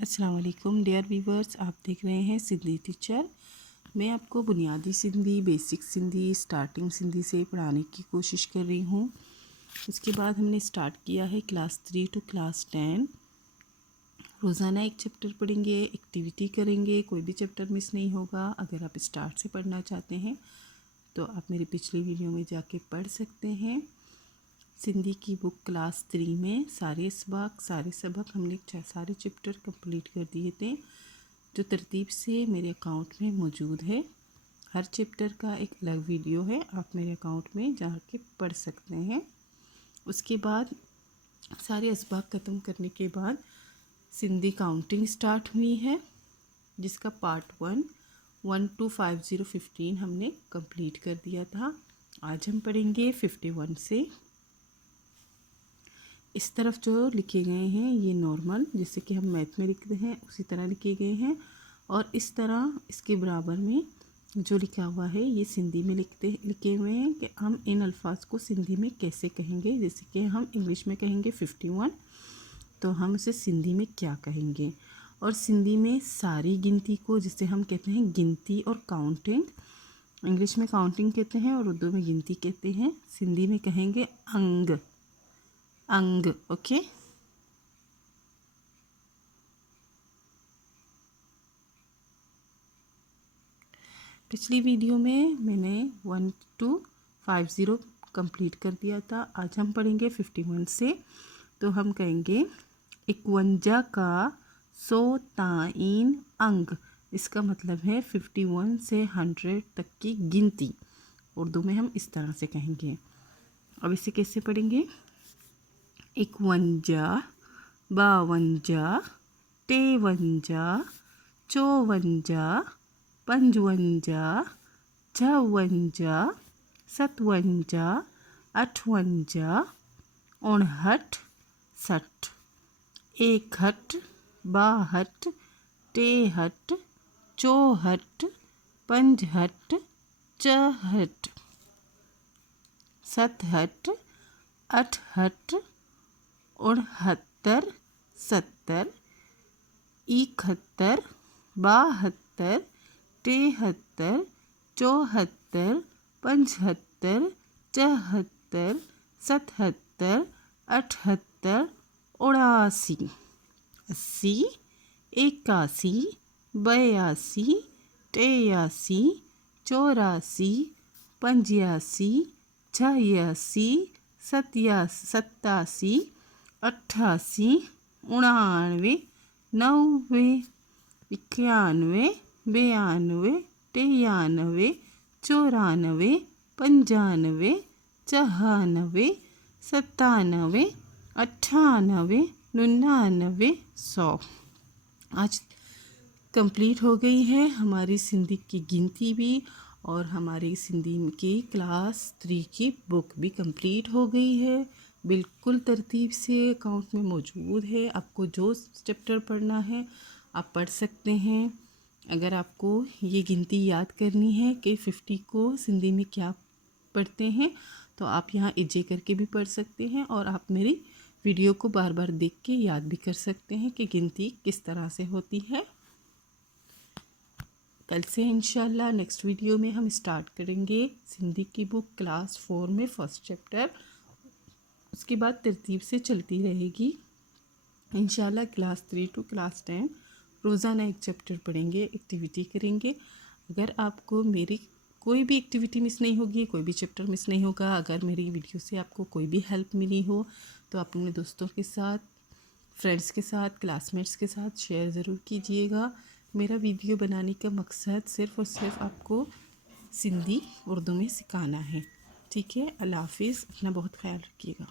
अस्सलाम वालेकुम dear viewers, आप देख रहे हैं सिंधी टीचर। मैं आपको बुनियादी सिंधी, बेसिक सिंधी, स्टार्टिंग सिंधी से पढ़ाने की कोशिश कर रही हूँ। इसके बाद हमने स्टार्ट किया है क्लास 3 टू क्लास 10। रोज़ाना एक चैप्टर पढ़ेंगे, एक्टिविटी करेंगे, कोई भी चैप्टर मिस नहीं होगा। अगर आप स्टार्ट से पढ़ना चाहते हैं तो आप मेरी पिछली वीडियो में जाके पढ़ सकते हैं। सिंधी की बुक क्लास 3 में सारे सबक हमने सारे चैप्टर कंप्लीट कर दिए थे, जो तरतीब से मेरे अकाउंट में मौजूद है। हर चैप्टर का एक अलग वीडियो है, आप मेरे अकाउंट में जाके पढ़ सकते हैं। उसके बाद सारे सबक ख़त्म करने के बाद सिंधी काउंटिंग स्टार्ट हुई है, जिसका पार्ट 1 to 5015 हमने कंप्लीट कर दिया था। आज हम पढ़ेंगे 51 से। इस तरफ जो लिखे गए हैं ये नॉर्मल, जैसे कि हम मैथ में लिखते हैं उसी तरह लिखे गए हैं, और इस तरह इसके बराबर में जो लिखा हुआ है ये सिंधी में लिखे हुए हैं कि हम इन अल्फाज को सिंधी में कैसे कहेंगे। जैसे कि हम इंग्लिश में कहेंगे 51, तो हम उसे सिंधी में क्या कहेंगे। और सिंधी में सारी गिनती को, जिसे हम कहते हैं गिनती और काउंटिंग, इंग्लिश में काउंटिंग कहते हैं और उर्दू में गिनती कहते हैं, सिंधी में कहेंगे अंग। ओके। पिछली वीडियो में मैंने 1 to 50 कंप्लीट कर दिया था। आज हम पढ़ेंगे 51 से। तो हम कहेंगे 51 का 100 ताईन अंग। इसका मतलब है 51 से 100 तक की गिनती। उर्दू में हम इस तरह से कहेंगे। अब इसे कैसे पढ़ेंगे? 51, 52, 53, 54, 55, 56, 57, 58, 59, 60, 61, 62, 63, 64, 65, 64, 67, 68, 69, 70, 71, 72, 73, 74, 75, 74, 77, 78, 79, 80, 81, 82, 83, 84, 85, 86, 87, 88, 89, 90, 91, 92, 93, 94, 95, 96, 97, 98, 99, 100। आज कंप्लीट हो गई है हमारी सिंधी की गिनती भी, और हमारी सिंधी की क्लास 3 की बुक भी कंप्लीट हो गई है। बिल्कुल तरतीब से अकाउंट में मौजूद है। आपको जो चैप्टर पढ़ना है आप पढ़ सकते हैं। अगर आपको ये गिनती याद करनी है कि 50 को सिंधी में क्या पढ़ते हैं, तो आप यहाँ इजे करके भी पढ़ सकते हैं, और आप मेरी वीडियो को बार बार देख के याद भी कर सकते हैं कि गिनती किस तरह से होती है। कल से इंशाल्लाह नेक्स्ट वीडियो में हम स्टार्ट करेंगे सिंधी की बुक क्लास 4 में फर्स्ट चैप्टर। उसके बाद तरतीब से चलती रहेगी इंशाल्लाह। क्लास 3 टू क्लास 10 रोज़ाना एक चैप्टर पढ़ेंगे, एक्टिविटी करेंगे। अगर आपको मेरी कोई भी एक्टिविटी मिस नहीं होगी, कोई भी चैप्टर मिस नहीं होगा, अगर मेरी वीडियो से आपको कोई भी हेल्प मिली हो तो आप अपने दोस्तों के साथ, फ्रेंड्स के साथ, क्लासमेट्स के साथ शेयर ज़रूर कीजिएगा। मेरा वीडियो बनाने का मकसद सिर्फ़ और सिर्फ आपको सिंधी उर्दू में सिखाना है। ठीक है, अल्लाह हाफिज़। अपना बहुत ख्याल रखिएगा।